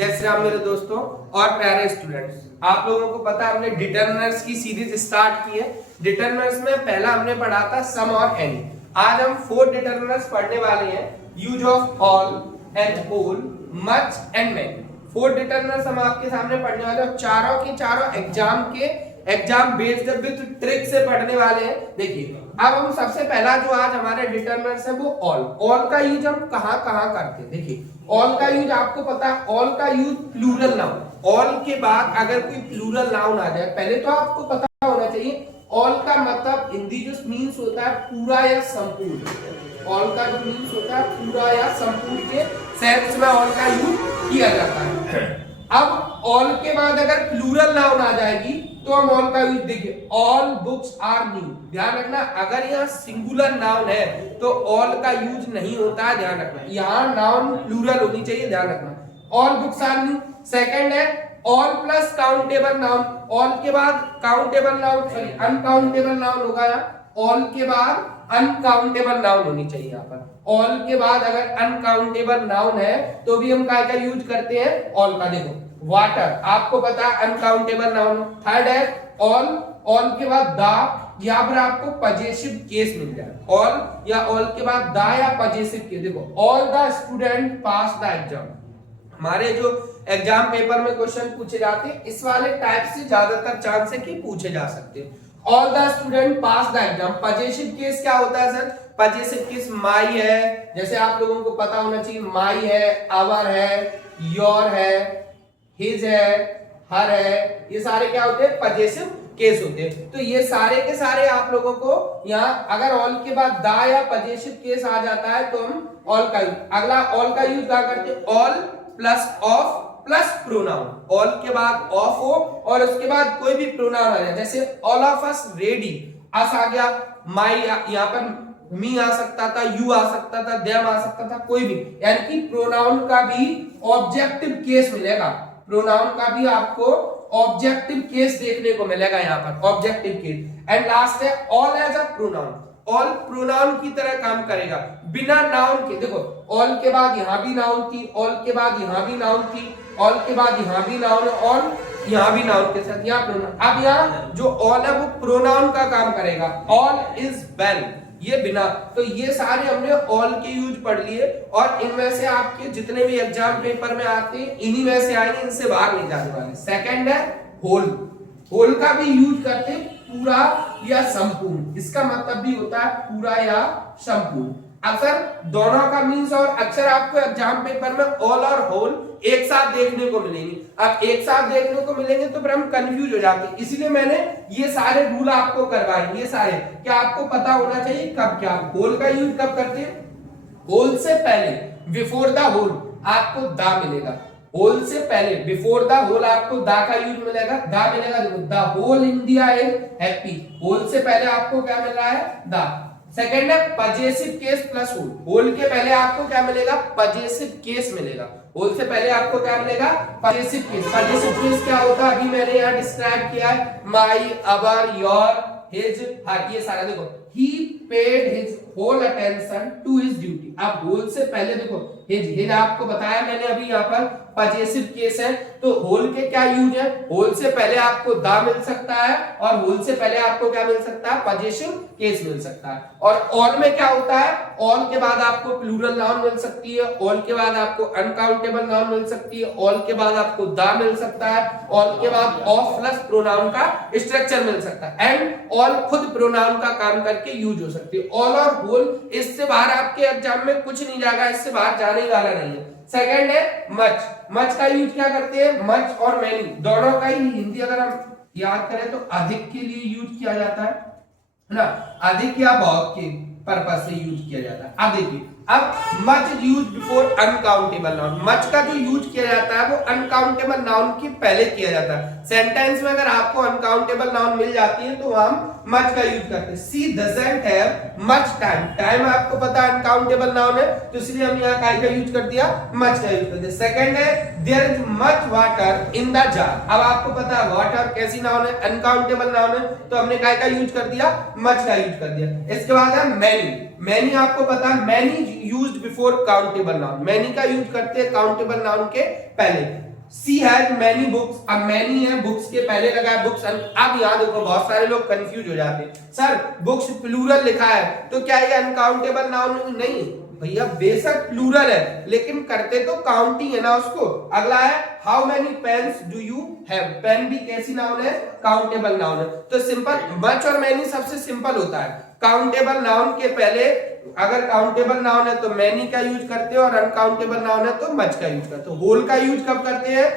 जय श्री राम मेरे दोस्तों और प्यारे स्टूडेंट्स। आप लोगों को पता है हमने डिटरमिनर्स की सीरीज स्टार्ट की है। डिटरमिनर्स में पहला हमने पढ़ा था सम और एनी। आज हम 4 डिटरमिनर्स पढ़ने वाले हैं, use of all and whole, much and many. 4 determiners हम आपके सामने पढ़ने वाले हैं, चारों के चारों एग्जाम बेस्ड विद ट्रिक से पढ़ने वाले हैं। देखिए अब हम सबसे पहला जो आज हमारे डिटरमिनर्स है वो ऑल का यूज हम कहां करते हैं। देखिए ऑल का यूज आपको पता है, ऑल का यूज प्लूरल नाउन। ऑल के बाद अगर कोई प्लूरल नाउन आ जाए, पहले तो आपको पता होना चाहिए ऑल का मतलब हिंदी जो मीन्स होता है पूरा या संपूर्ण। ऑल का जो मीन्स होता है पूरा या संपूर्ण के सेंस में ऑल का यूज किया जाता है। अब ऑल के बाद अगर प्लूरल नाउन आ जाएगी तो हम ऑल का यूज देखिए, ऑल बुक्स आर न्यू। ध्यान रखना अगर यहाँ सिंगुलर नाउन है तो ऑल का यूज नहीं होता है, ध्यान रखना। यहाँ नाउन प्लूरल होनी चाहिए, ध्यान रखना। All books are new. Second है all plus countable noun. All के बाद countable noun sorry uncountable noun होगा यहाँ। ऑल के बाद अनकाउंटेबल नाउन होनी चाहिए यहाँ पर। ऑल के बाद अगर अनकाउंटेबल नाउन है तो भी हम काय का यूज करते हैं, ऑल का। देखो वाटर आपको पता है अनकाउंटेबल नाउन। थर्ड है ऑल के बाद द, या फिर आपको पजेसिव केस मिल जाए। ऑल या ऑल के बाद द या पजेसिव केस। देखो all the student pass the exam. हमारे जो एग्जाम पेपर में क्वेश्चन पूछे जाते हैं इस वाले टाइप से ज्यादातर चांस है कि पूछे जा सकते हैं। All the student pass the exam. Possessive case क्या होता है सर? पजेसिव केस माई है, जैसे आप लोगों को पता होना चाहिए, माई है, आवर है, योर है, हिज है, हर है, ये सारे क्या होते हैं? पजेसिव केस होते हैं। तो ये सारे के सारे आप लोगों को यहाँ अगर ऑल के बाद द या पजेसिव केस आ जाता है तो हम ऑल का यूज, अगला ऑल का यूज क्या करते हैं? All plus of plus pronoun. All के बाद ऑफ हो और उसके बाद कोई भी प्रोनाउन आ जाए, जैसे ऑल ऑफ अस रेडी। अस आ गया, माई यहाँ पर मी आ सकता था, यू आ सकता था, देम आ सकता था, कोई भी, यानी कि प्रोनाउन का भी ऑब्जेक्टिव केस मिलेगा। प्रोनाउन का भी आपको ऑब्जेक्टिव केस देखने को मिलेगा यहाँ पर, ऑब्जेक्टिव केस। एंड लास्ट है all as a pronoun. All pronoun की तरह काम करेगा बिना नाउन के। देखो ऑल के बाद यहां भी नाउन थी, ऑल के बाद यहां भी नाउन थी, ऑल के बाद यहां भी नाउन, और यहां भी नाउन के साथ यहाँ प्रोनाउन। अब यहाँ जो ऑल है वो प्रोनाउन का काम करेगा। ऑल इज वेल, ये बिना। तो ये सारे हमने ऑल के यूज पढ़ लिए और इनमें से आपके जितने भी एग्जाम पेपर में आते हैं इन्हीं में से आएंगे, इनसे बाहर नहीं जाने वाले। सेकंड है होल। होल का भी यूज करते हैं पूरा या संपूर्ण। इसका मतलब भी होता है पूरा या संपूर्ण। अक्सर दोनों का मीन्स और अक्सर आपको एग्जाम पेपर में ऑल और होल एक साथ देखने को मिलेंगे। अब एक साथ देखने को मिलेंगे तो फिर हम कंफ्यूज हो जाते हैं, इसलिए मैंने ये सारे रूल आपको करवाए। ये सारे क्या आपको पता होना चाहिए कब क्या। होल का यूज कब करते हैं? होल से पहले, बिफोर द होल आपको द मिलेगा। होल से पहले बिफोर द होल आपको द का यूज मिलेगा, द मिलेगा। देखो the whole India is happy. Whole से पहले आपको क्या मिल रहा है? द। सेकंड है possessive case plus whole. Whole के पहले आपको क्या मिलेगा? पजेसिव केस मिलेगा। होल से पहले आपको क्या मिलेगा? Possessive case. पजेसिव केस क्या होता है अभी मैंने यहाँ डिस्क्राइब किया है, माई, अवर, योर, हिज, हर, ये सारा। देखो he paid his whole attention to his duty। अब होल से पहले देखो हिज आपको बताया मैंने अभी यहाँ पर पजेसिव केस है, तो होल के क्या यूज है? होल से पहले आपको द मिल सकता है और होल से पहले आपको क्या मिल सकता है? पजेसिव केस मिल सकता है। और ऑल में क्या होता है? ऑल के बाद आपको प्लूरल नाउन मिल सकती है, ऑल के बाद आपको अनकाउंटेबल नाउन मिल सकती है, ऑल के बाद आपको द मिल सकता है, ऑल के बाद ऑफ प्लस प्रोनाउन का स्ट्रक्चर मिल सकता है, एंड ऑल खुद प्रोनाउन का काम करके यूज हो सकती है। ऑल और होल, इससे बाहर आपके एग्जाम में कुछ नहीं जाएगा, इससे बाहर जाने वाला नहीं है। सेकंड है मच। मच का यूज क्या करते हैं? मच और मैनी दोनों का ही हिंदी अगर हम याद करें तो अधिक के लिए यूज किया जाता है ना, अधिक या बहुत के पर्पस से यूज किया जाता है। अब देखिए अब much use before uncountable noun. Much का जो यूज किया जाता है वो अनकाउंटेबल नाउन के पहले किया जाता है। सेंटेंस में अगर आपको अनकाउंटेबल नाउन मिल जाती है तो हम मच का यूज करते हैं। She doesn't have much time. Time आपको पता है अनकाउंटेबल नाउन है, तो इसलिए हम यहाँ काय का यूज कर दिया? मच का यूज कर दिया। सेकंड है there is much water in the jar. अब आपको पता है वाटर कैसी नाउन है? अनकाउंटेबल नाउन है, तो हमने काय का यूज कर दिया? मच का यूज कर दिया। इसके बाद है मैनी। मैनी आपको पता है many used before countable noun. Many का यूज करते हैं काउंटेबल नाउन के पहले। सी हैज मैनी बुक्स। अब मैनी है, बुक्स के पहले लगा है बुक्स। अब याद देखो बहुत सारे लोग कंफ्यूज हो जाते हैं, सर बुक्स प्लूरल लिखा है तो क्या ये अनकाउंटेबल नाउन नहीं? भैया बेशक प्लूरल है लेकिन करते तो काउंटिंग है ना उसको। अगला है how many pens do you have. Pen भी कैसी नाउन है? काउंटेबल नाउन है। तो सिंपल मच और मैनी सबसे सिंपल होता है। काउंटेबल नाउन के पहले अगर काउंटेबल नाउन है तो मैनी का यूज करते हैं और अनकाउंटेबल नाउन है तो मच का यूज करते हैं। होल का यूज कब करते हैं?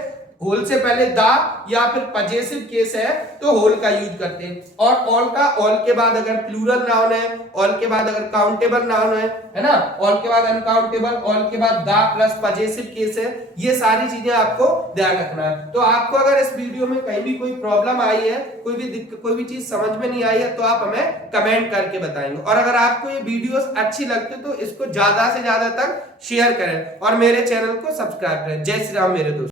होल से पहले द या फिर पजेसिव केस है तो होल का यूज करते हैं। और ऑल का, ऑल के बाद अगर प्लूरल नाउन है, ऑल के बाद अगर काउंटेबल नाउन है ना, ऑल के बाद अनकाउंटेबल, ऑल के बाद द प्लस पजेसिव केस है। ये सारी चीजें आपको ध्यान रखना है। तो आपको अगर इस वीडियो में कहीं भी कोई प्रॉब्लम आई है, कोई भी चीज समझ में नहीं आई है तो आप हमें कमेंट करके बताएंगे। और अगर आपको ये वीडियोस अच्छी लगती तो इसको ज्यादा से ज्यादा तक शेयर करें और मेरे चैनल को सब्सक्राइब करें। जय श्री राम मेरे दोस्त।